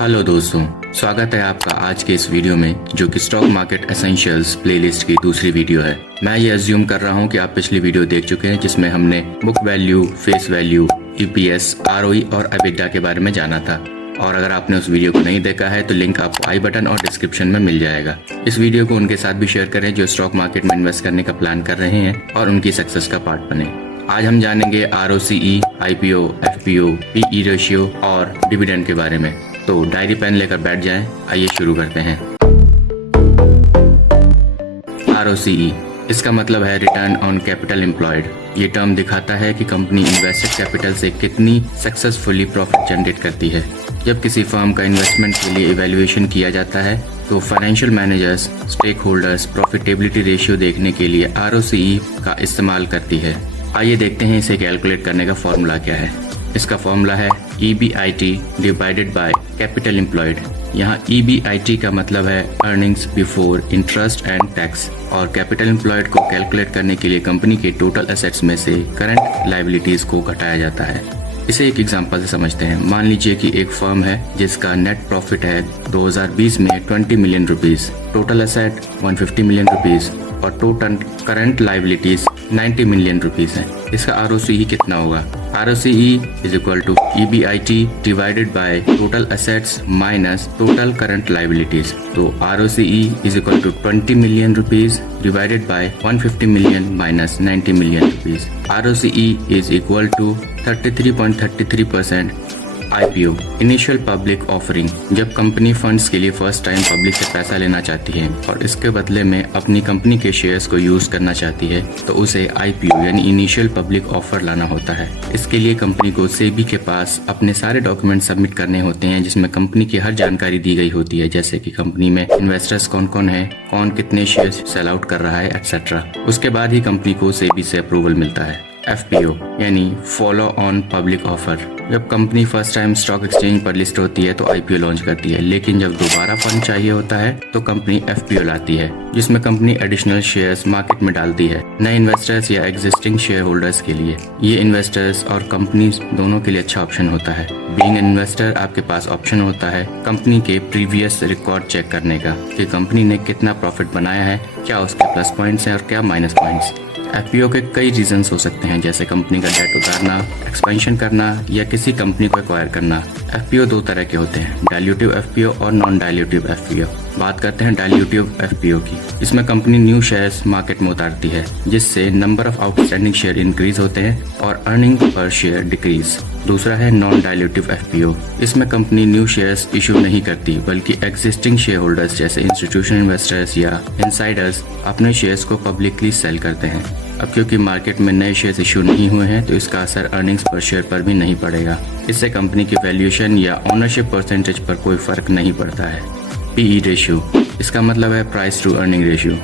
Hello दोस्तों, स्वागत है आपका आज के इस वीडियो में जो कि स्टॉक मार्केट एसेंशियल्स प्लेलिस्ट की दूसरी वीडियो है। मैं ये अज्यूम कर रहा हूँ कि आप पिछली वीडियो देख चुके हैं जिसमें हमने book value, face value, EPS, ROE और एबिटा के बारे में जाना था। और अगर आपने उस वीडियो को नहीं देखा है तो लिंक आपको आई बटन और डिस्क्रिप्शन में मिल जाएगा। इस वीडियो को उनके साथ भी शेयर करें जो स्टॉक मार्केट में इन्वेस्ट करने का प्लान कर रहे हैं और उनकी सक्सेस का पार्ट बने। आज हम जानेंगे ROCE, IPO, FPO, PE ratio और डिविडेंड के बारे में। तो डायरी पेन लेकर बैठ जाएं, आइए शुरू करते हैं। आरओसीई, इसका मतलब है रिटर्न ऑन कैपिटल एम्प्लॉयड। ये टर्म दिखाता है कि कंपनी इन्वेस्टेड कैपिटल से कितनी सक्सेसफुली प्रॉफिट जनरेट करती है। जब किसी फर्म का इन्वेस्टमेंट के लिए इवैल्यूएशन किया जाता है तो financial managers, stakeholders profitability ratio देखने के लिए आरओसीई का इस्तेमाल करती है। आइए देखते हैं इसे कैलकुलेट करने का फॉर्मूला क्या है। इसका फॉर्मूला है EBIT divided by capital employed. यहाँ EBIT का मतलब है earnings before interest and tax और कैपिटल एम्प्लॉयड को कैलकुलेट करने के लिए कंपनी के टोटल एसेट्स में से करंट लायबिलिटीज को घटाया जाता है। इसे एक एग्जांपल से समझते हैं। मान लीजिए कि एक फर्म है जिसका नेट प्रॉफिट है 2020 में 20 million rupees, total asset 150 million rupees और total current liabilities 90 million rupees है। इसका आरओसीई कितना होगा? ROCE is equal to EBIT divided by total assets minus total current liabilities. तो ROCE is equal to 20 million rupees divided by 150 million minus 90 million rupees. ROCE is equal to 33.33%। IPO, initial public offering, जब company funds के लिए first time public से पैसा लेना चाहती है और इसके बदले में अपनी कंपनी के शेयर्स को यूज करना चाहती है तो उसे आईपीओ यानी इनिशियल पब्लिक ऑफर लाना होता है। इसके लिए कंपनी को सेबी के पास अपने सारे डॉक्यूमेंट सबमिट करने होते हैं जिसमें कंपनी की हर जानकारी दी गई होती है, जैसे कि कंपनी में इन्वेस्टर्स कौन कौन है, कौन कितने शेयर्स सेल आउट कर रहा है, एक्सेट्रा। उसके बाद ही कंपनी को सेबी से अप्रूवल मिलता है। एफपीओ यानी फॉलो ऑन पब्लिक ऑफर, जब company first time stock exchange पर लिस्ट होती है तो आईपीओ लॉन्च करती है, लेकिन जब दोबारा फंड चाहिए होता है तो कंपनी एफपीओ लाती है जिसमें कंपनी एडिशनल शेयर्स मार्केट में डालती है नए इन्वेस्टर्स या एग्जिस्टिंग शेयर होल्डर्स के लिए। ये इन्वेस्टर्स और कंपनी दोनों के लिए अच्छा ऑप्शन होता है। बीइंग इन्वेस्टर आपके पास ऑप्शन होता है कंपनी के प्रीवियस रिकॉर्ड चेक करने का कि कंपनी ने कितना प्रॉफिट बनाया है, क्या उसके प्लस पॉइंट्स हैं और क्या माइनस पॉइंट्स। एफपीओ के कई रीजंस हो सकते हैं, जैसे कंपनी का डेट उतारना, एक्सपेंशन करना या किसी कंपनी को एक्वायर करना। एफपीओ दो तरह के होते हैं, डाइल्यूटिव एफपीओ और नॉन डाइल्यूटिव एफपीओ। बात करते हैं डाइल्यूटिव एफपीओ की। इसमें कंपनी न्यू शेयर्स मार्केट में उतारती है जिससे number of outstanding share increase होते हैं और अर्निंग पर शेयर डिक्रीज। दूसरा है नॉन डाइल्यूटिव एफपीओ। इसमें कंपनी न्यू शेयर्स इशू नहीं करती बल्कि एग्जिस्टिंग शेयर होल्डर्स जैसे इंस्टीट्यूशनल इन्वेस्टर्स या इनसाइडर्स अपने शेयर्स को पब्लिकली सेल करते हैं। अब क्योंकि मार्केट में नए शेयर्स इशू नहीं हुए हैं तो इसका असर अर्निंग्स पर शेयर पर भी नहीं पड़ेगा। इससे कंपनी की वैल्यूएशन या ओनरशिप परसेंटेज पर कोई फर्क नहीं पड़ता है। पीई रेशियो, इसका मतलब है price to earning ratio.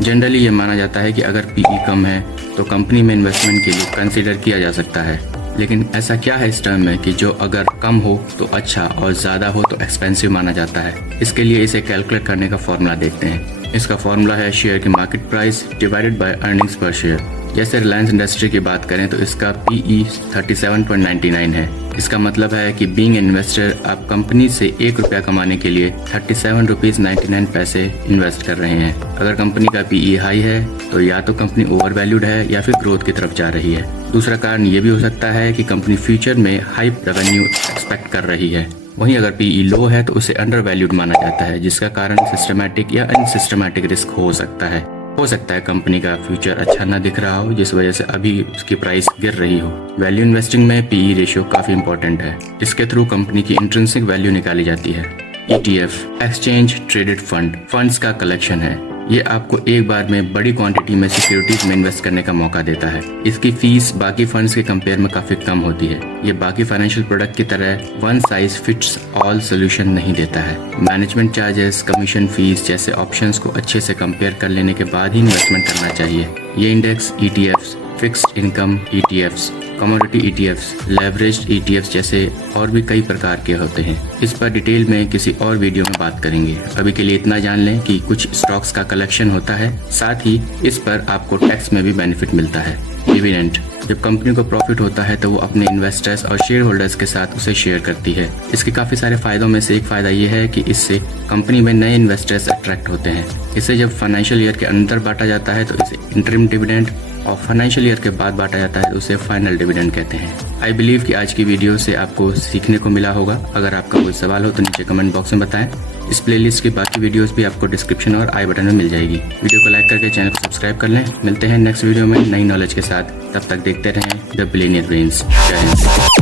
Generally ये माना जाता है कि अगर पीई कम है तो कंपनी में इन्वेस्टमेंट के लिए कंसीडर किया जा सकता है, लेकिन ऐसा क्या है इस टर्म में कि जो अगर कम हो तो अच्छा और ज़्यादा हो तो एक्सपेंसिव माना जाता है। इसके लिए इसे कैलकुलेट करने का फॉर्मूला देखते हैं। इसका फॉर्मूला है शेयर की market price divided by earnings पर शेयर। जैसे रिलायंस इंडस्ट्री की बात करें तो इसका पीई 37.99 है। इसका मतलब है कि बीइंग इन्वेस्टर आप कंपनी से 1 रुपया कमाने के लिए 37 रुपीज 99 पैसे इन्वेस्ट कर रहे हैं। अगर कंपनी का पीई हाई है तो या तो कंपनी ओवर वैल्यूड है या फिर ग्रोथ की तरफ जा रही है। दूसरा कारण ये भी हो सकता है कि कंपनी फ्यूचर में हाई रेवेन्यू एक्सपेक्ट कर रही है। वहीं अगर पीई लो है तो उसे अंडर वैल्यूड माना जाता है जिसका कारण सिस्टमैटिक या अनसिस्टमैटिक रिस्क हो सकता है। हो सकता है कंपनी का फ्यूचर अच्छा न दिख रहा हो जिस वजह से अभी उसकी प्राइस गिर रही हो। वैल्यू इन्वेस्टिंग में पीई रेशियो काफी इंपॉर्टेंट है। इसके थ्रू कंपनी की इंट्रिंसिक वैल्यू निकाली जाती है। ETF exchange traded fund, funds का कलेक्शन है। ये आपको एक बार में बड़ी क्वांटिटी में सिक्योरिटीज में इन्वेस्ट करने का मौका देता है। इसकी फीस बाकी फंड्स के कंपेयर में काफी कम होती है। ये बाकी फाइनेंशियल प्रोडक्ट की तरह one size fits all solution नहीं देता है। मैनेजमेंट चार्जेस, कमीशन फीस जैसे ऑप्शंस को अच्छे से कंपेयर कर लेने के बाद ही इन्वेस्टमेंट करना चाहिए। ये index ETFs, fixed income ETFs, commodity ETFs, leveraged ETFs जैसे और भी कई प्रकार के होते हैं। इस पर डिटेल में किसी और वीडियो में बात करेंगे। अभी के लिए इतना जान लें कि कुछ स्टॉक्स का कलेक्शन होता है, साथ ही इस पर आपको टैक्स में भी बेनिफिट मिलता है। डिविडेंड, जब कंपनी को प्रॉफिट होता है तो वो अपने इन्वेस्टर्स और शेयर होल्डर्स के साथ उसे शेयर करती है। इसके काफी सारे फायदों में से एक फायदा ये है कि इससे कंपनी में नए इन्वेस्टर्स अट्रैक्ट होते हैं। इसे जब फाइनेंशियल ईयर के अंदर बांटा जाता है तो इसे इंटरिम डिविडेंड, और फाइनेंशियल ईयर के बाद बांटा जाता है तो उसे फाइनल डिविडेंड कहते हैं। आई बिलीव कि आज की वीडियो से आपको सीखने को मिला होगा। अगर आपका कोई सवाल हो तो नीचे कमेंट बॉक्स में बताएं। इस प्लेलिस्ट की बाकी वीडियोस भी आपको डिस्क्रिप्शन और आई बटन में मिल जाएगी। वीडियो को लाइक करके चैनल को सब्सक्राइब कर लें। मिलते हैं नेक्स्ट वीडियो में नई नॉलेज के साथ। तब तक देखते रहें द बिलियनियर ब्रेन्स। जय हिंद।